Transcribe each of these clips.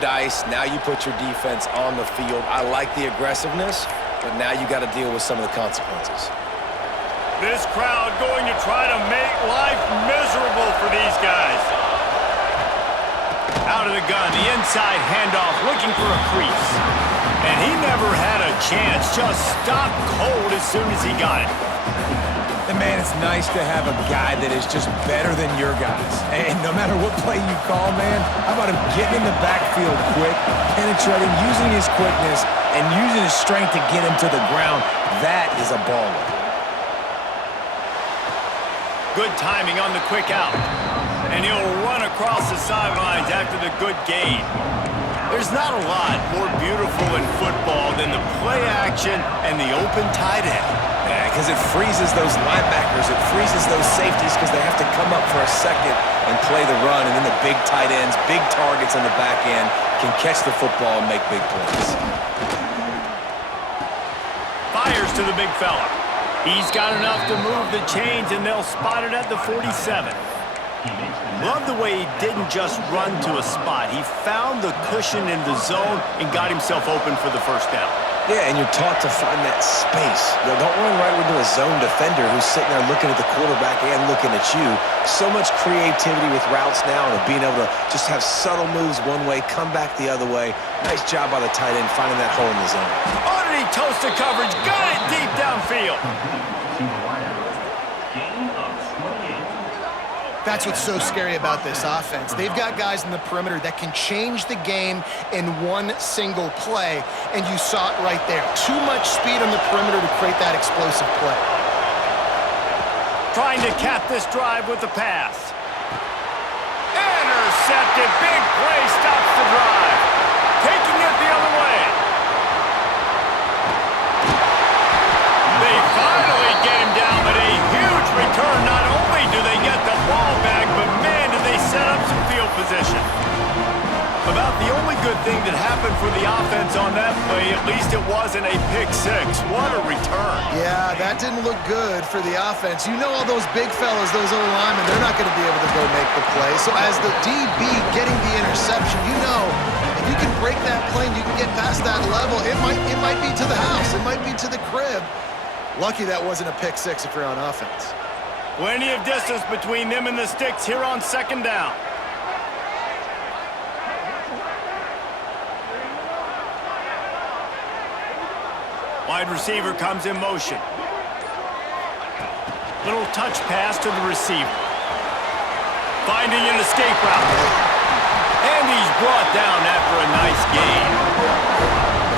dice. Now you put your defense on the field. I like the aggressiveness, but now you got to deal with some of the consequences. This crowd going to try to make life miserable for these guys. Out of the gun, the inside handoff, looking for a crease. And he never had a chance, just stopped cold as soon as he got it. And man, it's nice to have a guy that is just better than your guys. And no matter what play you call, man, how about him getting in the backfield quick, penetrating, using his quickness, and using his strength to get him to the ground. That is a baller. Good timing on the quick out. And he'll run across the sidelines after the good gain. There's not a lot more beautiful in football than the play action and the open tight end. Yeah, because it freezes those linebackers. It freezes those safeties because they have to come up for a second and play the run. And then the big tight ends, big targets on the back end can catch the football and make big plays. Fires to the big fella. He's got enough to move the chains, and they'll spot it at the 47. Love the way he didn't just run to a spot. He found the cushion in the zone and got himself open for the first down. Yeah, and you're taught to find that space. You know, don't run right into a zone defender who's sitting there looking at the quarterback and looking at you. So much creativity with routes now and being able to just have subtle moves one way, come back the other way. Nice job by the tight end finding that hole in the zone. Underneath toasted coverage, got it deep downfield. That's what's so scary about this offense. They've got guys in the perimeter that can change the game in one single play, and you saw it right there. Too much speed on the perimeter to create that explosive play. Trying to cap this drive with the pass. Intercepted. Big play stops the drive. Taking it the other way. They finally get him down, but a huge return. Not only do they get the ball back, but man, do they set up some field position. About the only good thing that happened for the offense on that play, at least it wasn't a pick six. What a return. Yeah, that didn't look good for the offense. You know all those big fellas, those O-linemen, they're not going to be able to go make the play. So as the DB getting the interception, you know if you can break that plane, you can get past that level, it might be to the house. It might be to the crib. Lucky that wasn't a pick six if you're on offense. Plenty of distance between them and the sticks here on second down. Wide receiver comes in motion. Little touch pass to the receiver. Finding an escape route. And he's brought down after a nice gain.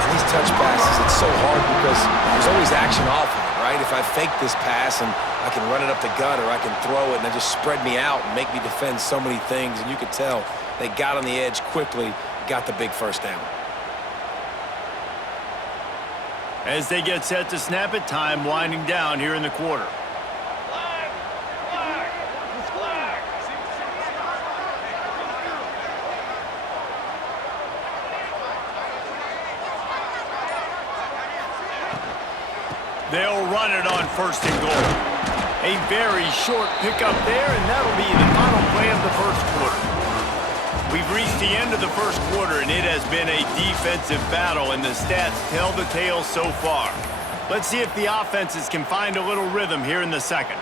And these touch passes, it's so hard because there's always action off of it, right? If I fake this pass and I can run it up the gut or I can throw it and they just spread me out and make me defend so many things. And you could tell they got on the edge quickly, got the big first down. As they get set to snap it, time winding down here in the quarter. They'll run it on first and goal. A very short pickup there, and that'll be the final play of the first quarter. We've reached the end of the first quarter, and it has been a defensive battle, and the stats tell the tale so far. Let's see if the offenses can find a little rhythm here in the second.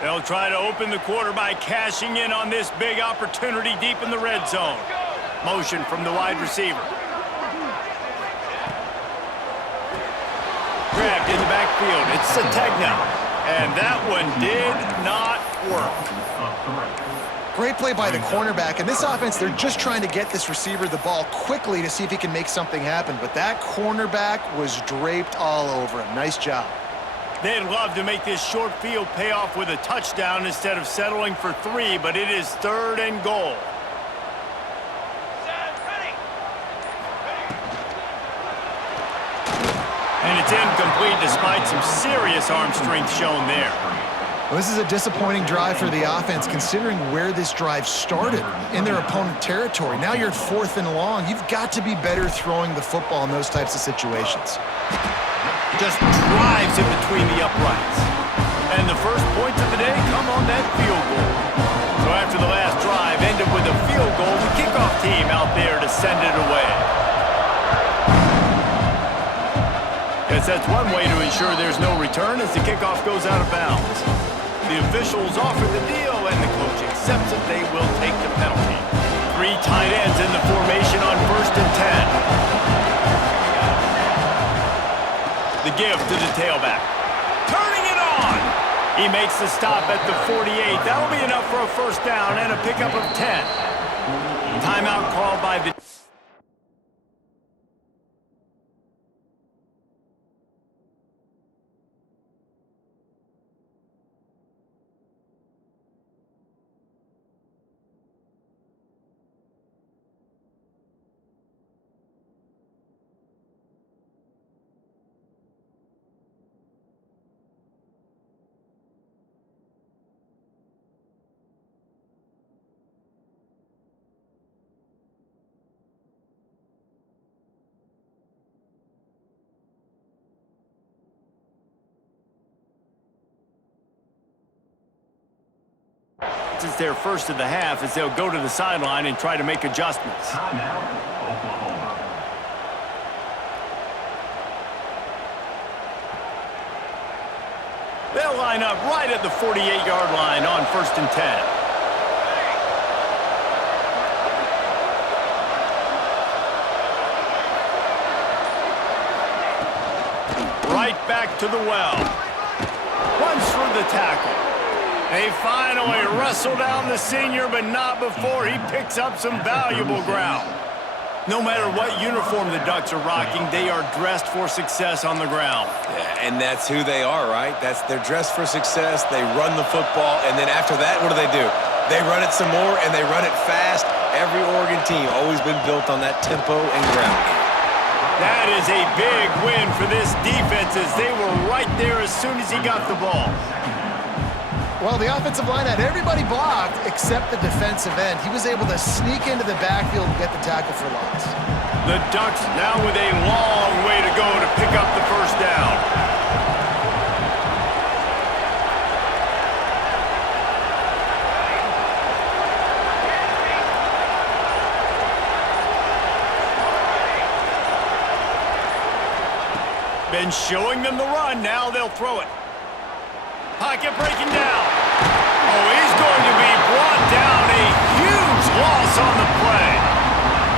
They'll try to open the quarter by cashing in on this big opportunity deep in the red zone. Motion from the wide receiver. Grabbed in the backfield. It's Sategna. And that one did not work. Great play by the cornerback. And this offense, they're just trying to get this receiver the ball quickly to see if he can make something happen. But that cornerback was draped all over him. Nice job. They'd love to make this short field pay off with a touchdown instead of settling for 3, but it is third and goal. And it's incomplete despite some serious arm strength shown there. Well, this is a disappointing drive for the offense considering where this drive started, in their opponent territory. Now you're at 4th and long. You've got to be better throwing the football in those types of situations. Just drives in between the uprights. And the first points of the day come on that field goal. So after the last drive ended with a field field goal, the kickoff team out there to send it away. Guess that's one way to ensure there's no return as the kickoff goes out of bounds. The officials offer the deal, and the coach accepts it. They will take the penalty. 3 tight ends in the formation on 1st and 10. The give to the tailback. Turning it on! He makes the stop at the 48. That'll be enough for a first down and a pickup of 10. Timeout called by the... It's their first of the half as they'll go to the sideline and try to make adjustments. They'll line up right at the 48-yard line on 1st and 10. Right back to the well. Runs through the tackle. They finally wrestle down the senior, but not before he picks up some valuable ground. No matter what uniform the Ducks are rocking, they are dressed for success on the ground. Yeah, and that's who they are, right? They're dressed for success. They run the football, and then after that, what do? They run it some more, and they run it fast. Every Oregon team always been built on that tempo and ground game. That is a big win for this defense as they were right there as soon as he got the ball. Well, the offensive line had everybody blocked except the defensive end. He was able to sneak into the backfield and get the tackle for loss. The Ducks now with a long way to go to pick up the first down. Been showing them the run, now they'll throw it. Pocket breaking down. Oh, he's going to be brought down. A huge loss on the play.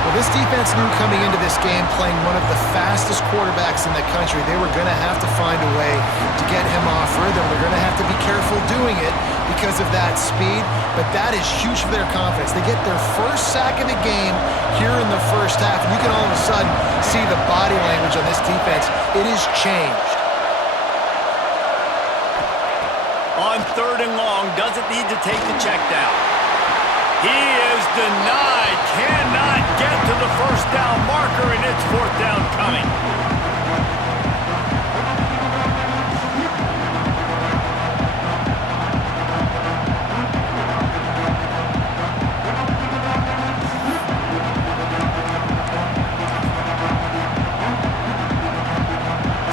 Well, this defense knew coming into this game, playing one of the fastest quarterbacks in the country, they were going to have to find a way to get him off rhythm. They're going to have to be careful doing it because of that speed, but that is huge for their confidence. They get their first sack of the game here in the first half, and you can all of a sudden see the body language on this defense. It has changed. On 3rd and long, doesn't need to take the check down. He is denied, cannot get to the first down marker, and it's 4th down coming.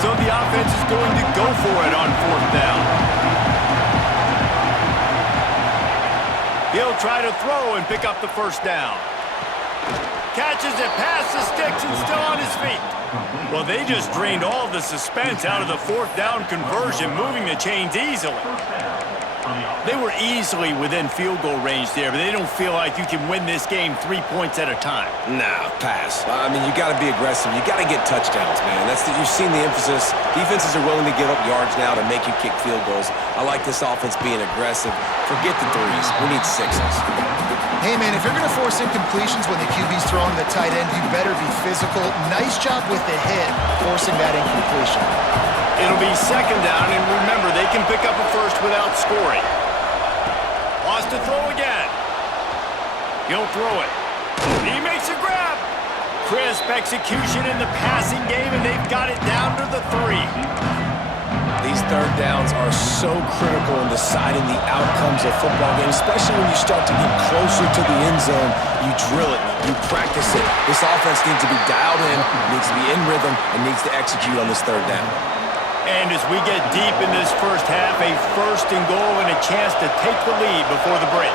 So the offense is going to go for it on 4th down. He'll try to throw and pick up the first down. Catches it past the sticks and still on his feet. Well, they just drained all the suspense out of the 4th down conversion, moving the chains easily. They were easily within field goal range there, but they don't feel like you can win this game 3 points at a time. Nah, pass. I mean, you got to be aggressive. You got to get touchdowns, man. You've seen the emphasis. Defenses are willing to give up yards now to make you kick field goals. I like this offense being aggressive. Forget the threes. We need 6s. Hey, man, if you're going to force incompletions when the QB's throwing the tight end, you better be physical. Nice job with the hit, forcing that incompletion. It'll be 2nd down, and remember, they can pick up a first without scoring. Wants to throw again. He'll throw it. He makes a grab. Crisp execution in the passing game, and they've got it down to the 3. These 3rd downs are so critical in deciding the outcomes of football games, especially when you start to get closer to the end zone. You drill it, you practice it. This offense needs to be dialed in, needs to be in rhythm, and needs to execute on this 3rd down. And as we get deep in this first half, a 1st and goal and a chance to take the lead before the break.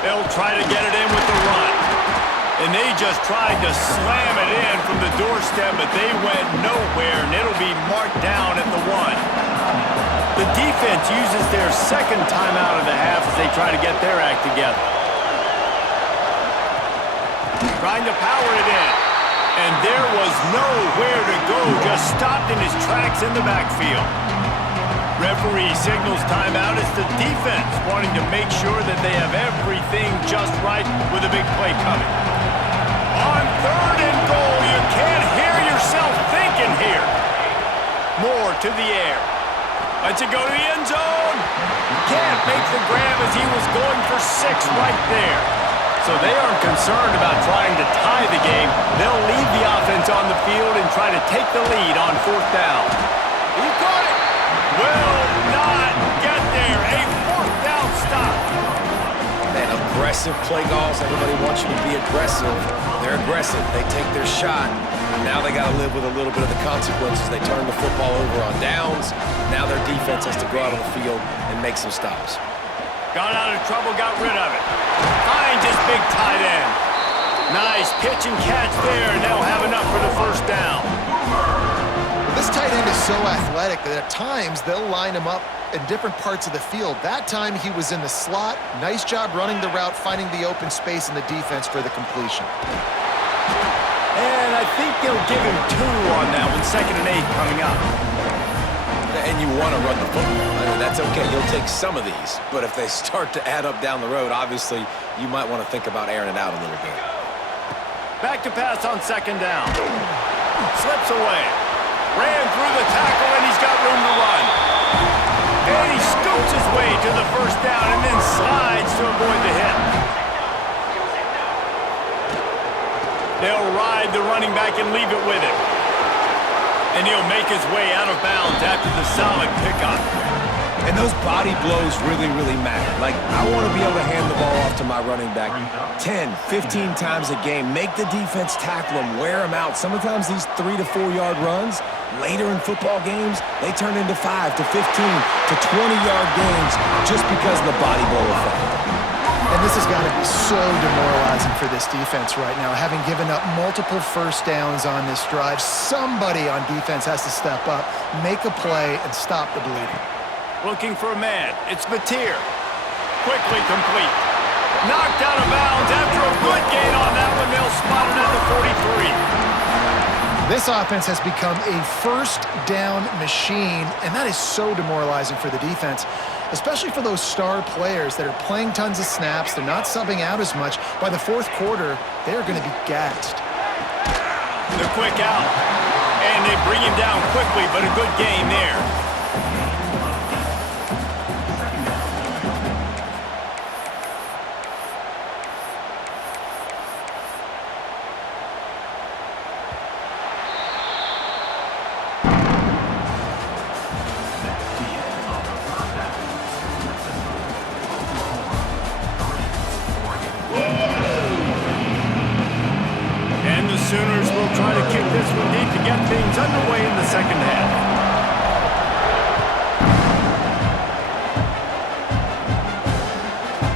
They'll try to get it in with the run. And they just tried to slam it in from the doorstep, but they went nowhere, and it'll be marked down at the 1. The defense uses their second timeout of the half as they try to get their act together. Trying to power it in. And there was nowhere to go, just stopped in his tracks in the backfield. Referee signals timeout. It's the defense wanting to make sure that they have everything just right with a big play coming. On 3rd and goal, you can't hear yourself thinking here. Moore to the air. Lets it go to the end zone. Can't make the grab as he was going for 6 right there. So they aren't concerned about trying to tie the game. They'll leave the offense on the field and try to take the lead on 4th down. He caught it. Will not get there. A 4th down stop. Man, aggressive play calls. Everybody wants you to be aggressive. They're aggressive. They take their shot. Now they got to live with a little bit of the consequences. They turn the football over on downs. Now their defense has to go out on the field and make some stops. Got out of trouble, got rid of it. Finds his big tight end. Nice pitch and catch there, and they'll have enough for the 1st down. Well, this tight end is so athletic that at times they'll line him up in different parts of the field. That time he was in the slot. Nice job running the route, finding the open space in the defense for the completion. And I think they'll give him 2 on that one, 2nd and 8 coming up. And you want to run the football. I mean, that's okay. You'll take some of these. But if they start to add up down the road, obviously, you might want to think about airing it out a little bit. Back to pass on 2nd down. Slips away. Ran through the tackle, and he's got room to run. And he scoots his way to the 1st down and then slides to avoid the hit. They'll ride the running back and leave it with him. And he'll make his way out of bounds after the solid pickup. And those body blows really, really matter. Like, I want to be able to hand the ball off to my running back 10, 15 times a game. Make the defense tackle him, wear him out. Sometimes these 3 to 4 yard runs, later in football games, they turn into 5 to 15 to 20-yard games just because of the body blow effect. And this has got to be so demoralizing for this defense right now. Having given up multiple 1st downs on this drive, somebody on defense has to step up, make a play, and stop the bleeding. Looking for a man. It's Mateer. Quickly complete. Knocked out of bounds after a good gain on that one. They'll spot it at the 43. This offense has become a 1st down machine, and that is so demoralizing for the defense, especially for those star players that are playing tons of snaps. They're not subbing out as much. By the 4th quarter, they're going to be gassed. The quick out. And they bring him down quickly, but a good gain there. Sooners will try to kick this one deep to get things underway in the 2nd half.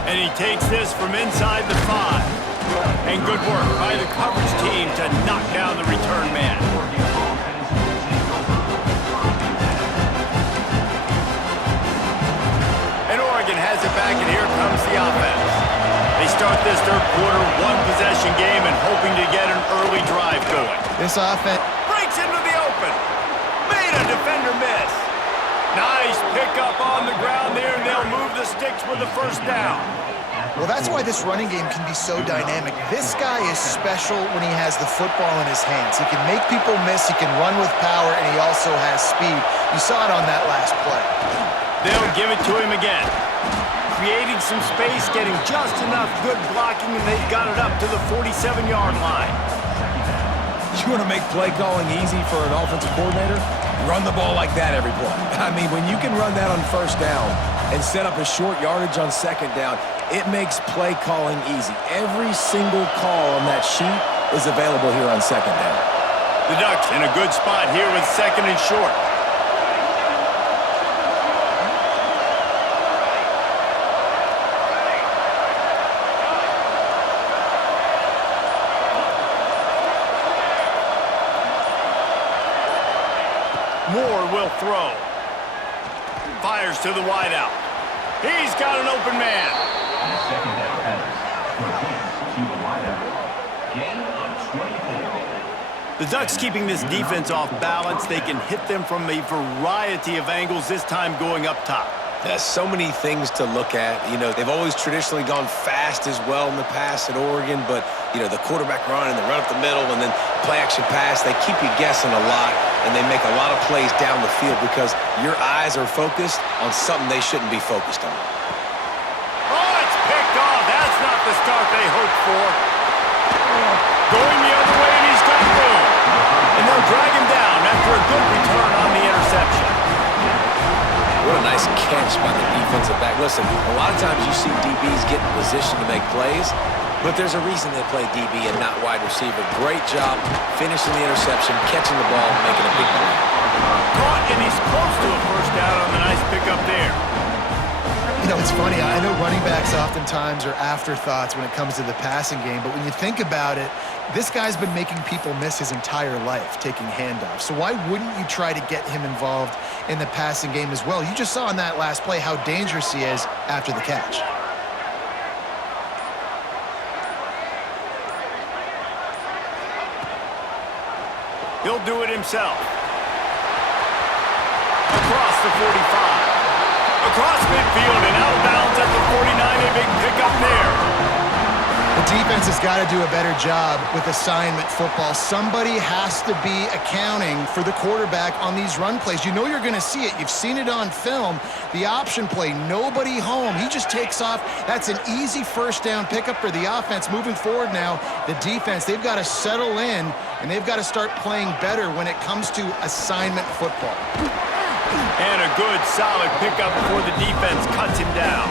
And he takes this from inside the 5. And good work by the coverage team to knock down the return man. And Oregon has it back, and here comes the offense. They start this 3rd quarter, 1-possession game, and hoping to get an early drive going. This offense Breaks into the open. Made a defender miss. Nice pickup on the ground there, and they'll move the sticks with the 1st down. Well, that's why this running game can be so dynamic. This guy is special when he has the football in his hands. He can make people miss, he can run with power, and he also has speed. You saw it on that last play. They'll give it to him again. Creating some space, getting just enough good blocking, and they've got it up to the 47-yard line. You want to make play calling easy for an offensive coordinator? Run the ball like that every play. I mean, when you can run that on 1st down and set up a short yardage on 2nd down, it makes play calling easy. Every single call on that sheet is available here on 2nd down. The Ducks in a good spot here with 2nd and short. receiver will throw. Fires to the wideout. He's got an open man. Second down pass. To the wideout. Gain of 24. The Ducks keeping this defense off balance. They can hit them from a variety of angles, this time going up top. There's so many things to look at. You know, they've always traditionally gone fast as well in the past at Oregon, but, you know, the quarterback run and the run up the middle and then play action pass, they keep you guessing a lot, and they make a lot of plays down the field because your eyes are focused on something they shouldn't be focused on. Oh, it's picked off. That's not the start they hoped for. Going the other way, and he's got room. And they'll drag him down after a good return on the interception. What a nice catch by the defensive back. Listen, a lot of times you see DBs get in position to make plays, but there's a reason they play DB and not wide receiver. Great job finishing the interception, catching the ball, making a big play. Caught, and he's close to a first down on the nice pickup there. You know, it's funny. I know running backs oftentimes are afterthoughts when it comes to the passing game, but when you think about it, this guy's been making people miss his entire life taking handoffs. So why wouldn't you try to get him involved in the passing game as well? You just saw in that last play how dangerous he is after the catch. He'll do it himself. Across the 45. Across midfield and out of bounds at the 49. A big pickup there. The defense has got to do a better job with assignment football. Somebody has to be accounting for the quarterback on these run plays. You know you're going to see it. You've seen it on film. The option play, nobody home. He just takes off. That's an easy first down pickup for the offense. Moving forward now, the defense, they've got to settle in, and they've got to start playing better when it comes to assignment football. And a good, solid pickup before the defense cuts him down.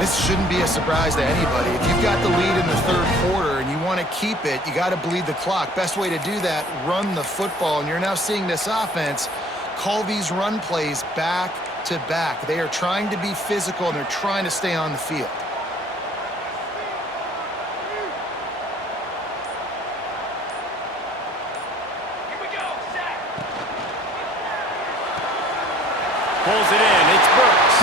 This shouldn't be a surprise to anybody. If you've got the lead in the third quarter and you want to keep it, you got to bleed the clock. Best way to do that, run the football. And you're now seeing this offense call these run plays back to back. They are trying to be physical, and they're trying to stay on the field. Pulls it in. It's Burks.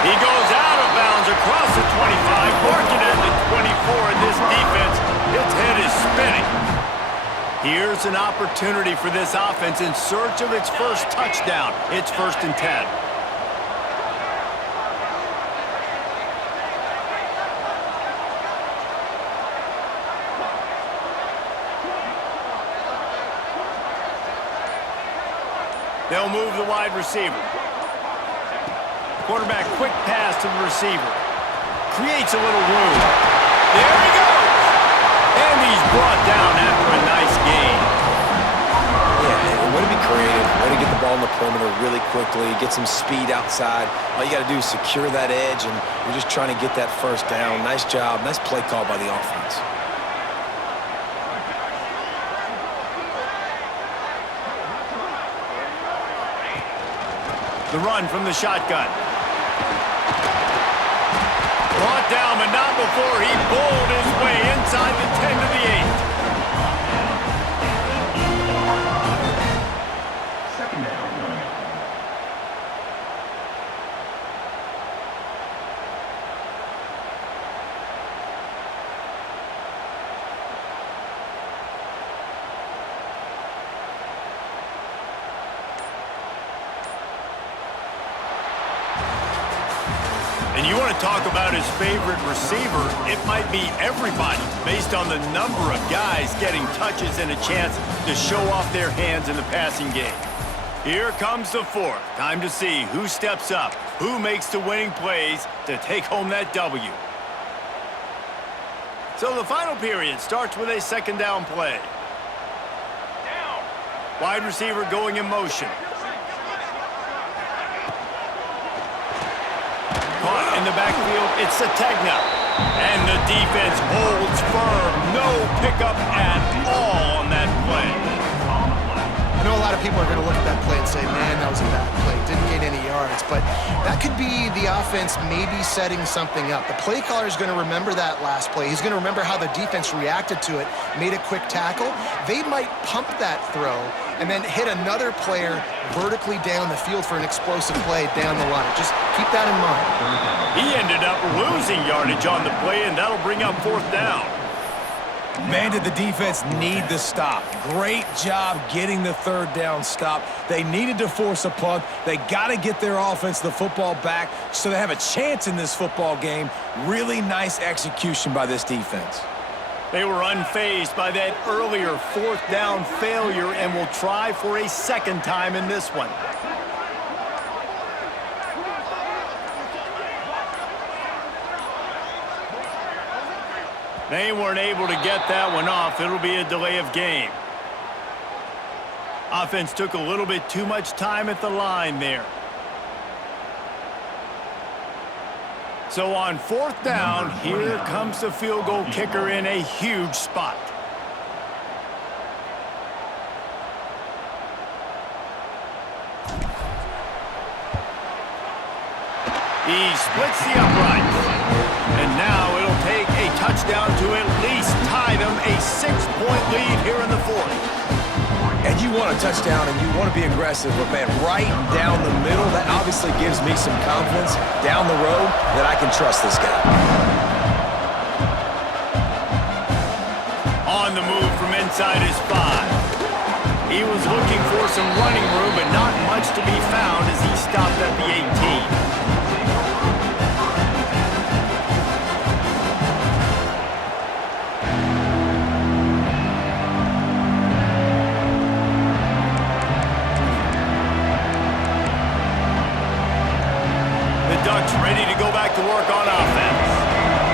He goes out of bounds across the 25, marking at the 24, and this defense, its head is spinning. Here's an opportunity for this offense in search of its first touchdown. It's 1st and 10. They'll move the wide receiver. Quarterback, quick pass to the receiver. Creates a little room. There he goes! And he's brought down after a nice gain. Yeah, way to be creative. Way to get the ball in the perimeter really quickly. Get some speed outside. All you got to do is secure that edge, and you're just trying to get that first down. Nice job. Nice play call by the offense. The run from the shotgun. Brought down, but not before he bowled his way inside the 10 to the 8. Second down. And you want to talk about his favorite receiver, it might be everybody based on the number of guys getting touches and a chance to show off their hands in the passing game. Here comes the 4th. Time to see who steps up, who makes the winning plays to take home that W. So the final period starts with a 2nd down play. Wide receiver going in motion. Caught in the backfield, it's Sategna. And the defense holds firm. No pickup at all on that play. I know a lot of people are going to look at that play and say, man, that was a bad play. Didn't gain any yards. But that could be the offense maybe setting something up. The play caller is going to remember that last play. He's going to remember how the defense reacted to it, made a quick tackle. They might pump that throw and then hit another player vertically down the field for an explosive play down the line. Just keep that in mind. He ended up losing yardage on the play, and that'll bring up 4th down. Man, did the defense need the stop. Great job getting the 3rd down stop. They needed to force a punt. They got to get their offense the football back so they have a chance in this football game. Really nice execution by this defense. They were unfazed by that earlier 4th down failure and will try for a 2nd time in this one. They weren't able to get that one off. It'll be a delay of game. Offense took a little bit too much time at the line there. So on 4th down, here comes the field goal kicker in a huge spot. He splits the uprights. And now it'll take a touchdown to at least tie them a 6-point lead here in the 4th. And you want a touchdown and you want to be aggressive, but man, right down the middle, that obviously gives me some confidence down the road that I can trust this guy. On the move from inside his 5. He was looking for some running room, but not much to be found as he stopped at the 18. Ready to go back to work on offense.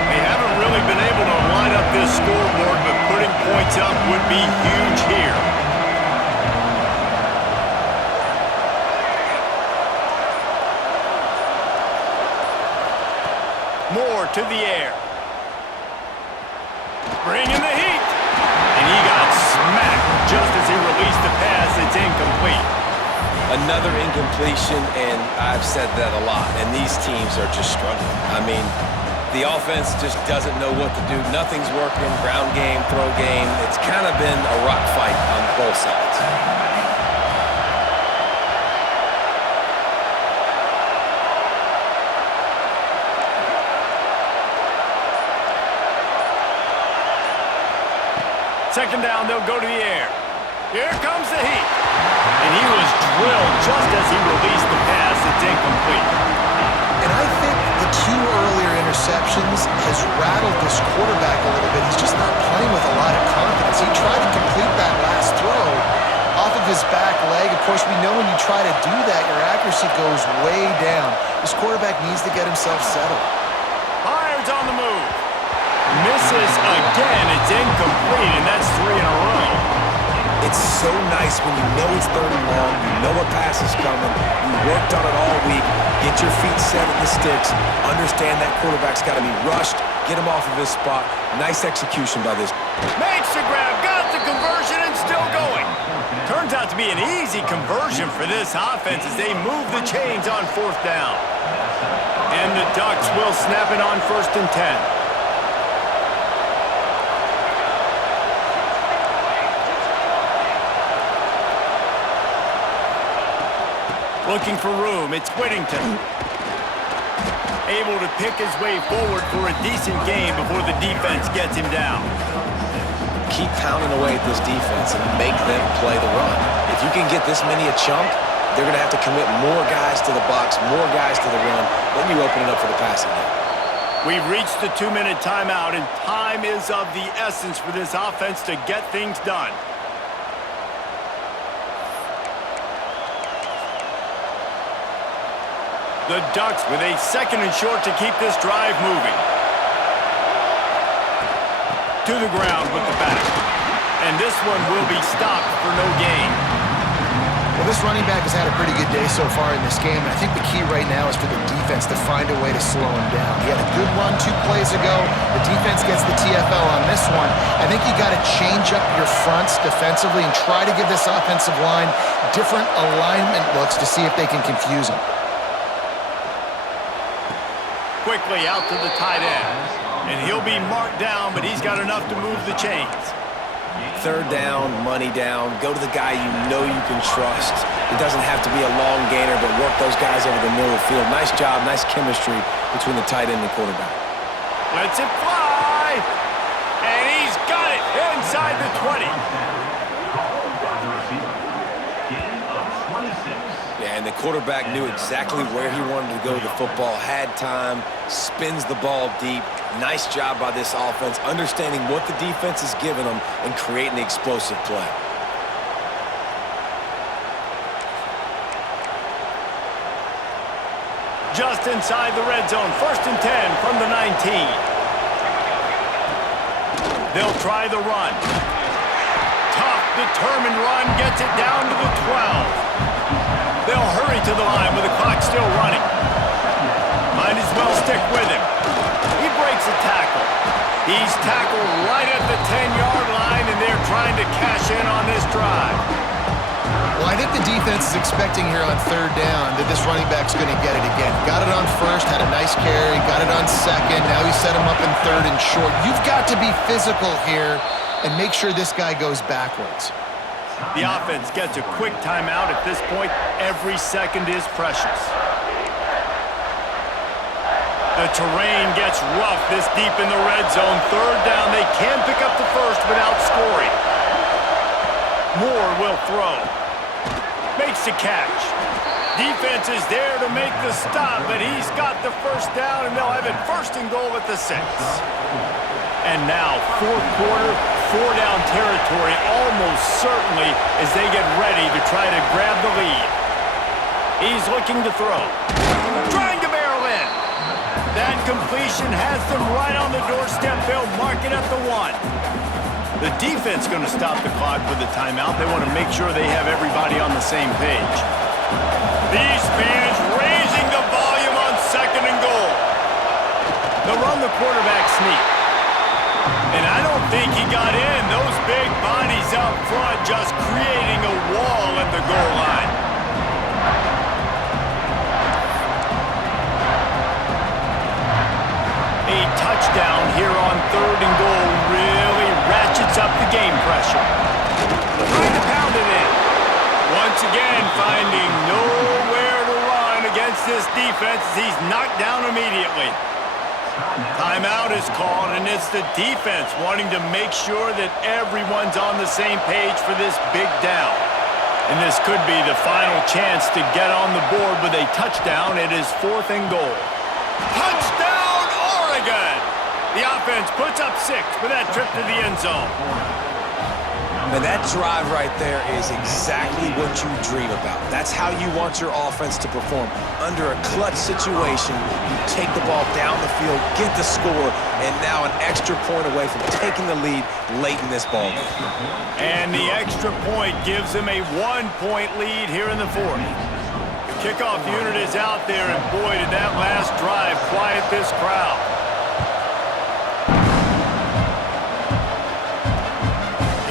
They haven't really been able to line up this scoreboard, but putting points up would be huge here. Moore to the air. Bringing the heat. And he got smacked just as he released the pass. It's incomplete. Another incompletion, and I've said that a lot, and these teams are just struggling. I mean, the offense just doesn't know what to do. Nothing's working, ground game, throw game. It's kind of been a rock fight on both sides. Second down, they'll go to the air. Here comes the heat. And he was drilled just as he released the pass. It's incomplete. And I think the 2 earlier interceptions has rattled this quarterback a little bit. He's just not playing with a lot of confidence. He tried to complete that last throw off of his back leg. Of course, we know when you try to do that, your accuracy goes way down. This quarterback needs to get himself settled. Byers on the move. Misses again. It's incomplete, and that's 3 in a row. It's so nice when you know it's 3rd and long, you know a pass is coming, you worked on it all week, get your feet set at the sticks, understand that quarterback's got to be rushed, get him off of his spot. Nice execution by this. Makes the grab, got the conversion, and still going. Turns out to be an easy conversion for this offense as they move the chains on 4th down. And the Ducks will snap it on 1st and 10. Looking for room, it's Whittington. Able to pick his way forward for a decent game before the defense gets him down. Keep pounding away at this defense and make them play the run. If you can get this many a chunk, they're going to have to commit more guys to the box, more guys to the run. Then you open it up for the passing game. We've reached the 2-minute timeout, and time is of the essence for this offense to get things done. The Ducks with a 2nd and short to keep this drive moving. To the ground with the back. And this one will be stopped for no gain. Well, this running back has had a pretty good day so far in this game, and I think the key right now is for the defense to find a way to slow him down. He had a good run 2 plays ago. The defense gets the TFL on this one. I think you got to change up your fronts defensively and try to give this offensive line different alignment looks to see if they can confuse him. Quickly out to the tight end. And he'll be marked down, but he's got enough to move the chains. Third down, money down. Go to the guy you know you can trust. It doesn't have to be a long gainer, but work those guys over the middle of the field. Nice job, nice chemistry between the tight end and the quarterback. Lets it fly. And he's got it inside the 20. Yeah, and the quarterback knew exactly where he wanted to go with the football, had time, spins the ball deep. Nice job by this offense, understanding what the defense is giving them and creating the explosive play. Just inside the red zone, 1st and 10 from the 19. They'll try the run. Tough, determined run, gets it down to the 12. They'll hurry to the line with the clock still running. Might as well stick with him. He breaks a tackle. He's tackled right at the 10-yard line, and they're trying to cash in on this drive. Well, I think the defense is expecting here on 3rd down that this running back's going to get it again. Got it on 1st, had a nice carry, got it on 2nd. Now he set him up in 3rd and short. You've got to be physical here and make sure this guy goes backwards. The offense gets a quick timeout at this point. Every second is precious. The terrain gets rough this deep in the red zone. 3rd down, they can pick up the 1st without scoring. Moore will throw. Makes the catch. Defense is there to make the stop, but he's got the 1st down, and they'll have it 1st and goal at the 6. And now, 4th quarter, 4-down territory almost certainly as they get ready to try to grab the lead. He's looking to throw. Trying to barrel in. That completion has them right on the doorstep. They'll mark it at the 1. The defense going to stop the clock with a timeout. They want to make sure they have everybody on the same page. These fans raising the volume on 2nd and goal. They'll run the quarterback sneak. And I don't think he got in. Those big bodies up front just creating a wall at the goal line. A touchdown here on 3rd and goal really ratchets up the game pressure. Trying to pound it in. Once again, finding nowhere to run against this defense. He's knocked down immediately. Timeout is called, and it's the defense wanting to make sure that everyone's on the same page for this big down. And this could be the final chance to get on the board with a touchdown. It is 4th and goal. Touchdown, Oregon! The offense puts up 6 with that trip to the end zone. And that drive right there is exactly what you dream about. That's how you want your offense to perform. Under a clutch situation, you take the ball down the field, get the score, and now an extra point away from taking the lead late in this ball game. And the extra point gives them a 1-point lead here in the 4th. The kickoff unit is out there, and boy, did that last drive quiet this crowd.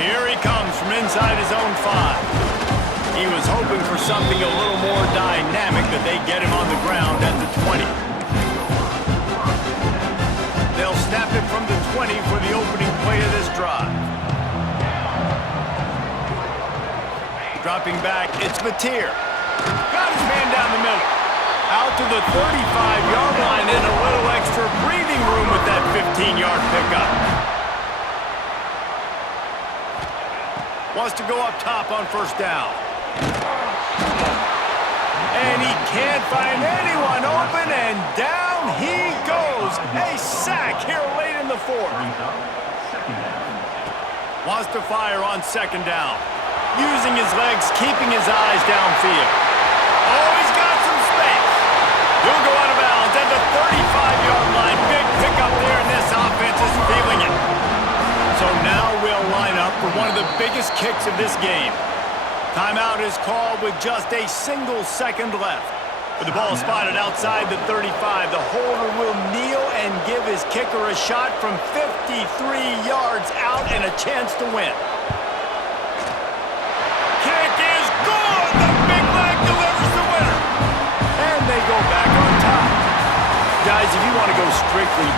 Here he comes from inside his own 5. He was hoping for something a little more dynamic, that they get him on the ground at the 20. They'll snap it from the 20 for the opening play of this drive. Dropping back, it's Mateer. Got his man down the middle. Out to the 35-yard line and a little extra breathing room with that 15-yard pickup. Wants to go up top on 1st down. And he can't find anyone open, and down he goes. A sack here late in the 4th. Wants to fire on 2nd down. Using his legs, keeping his eyes downfield. Oh, he's got some space. He'll go out of bounds at the 35-yard line. Big pickup there, and this offense is feeling it. So now we'll line up for one of the biggest kicks of this game. Timeout is called with just a single second left. With the ball spotted outside the 35, the holder will kneel and give his kicker a shot from 53 yards out and a chance to win. Kick is good! The big leg delivers the winner. And they go back on top. Guys, if you want to go strictly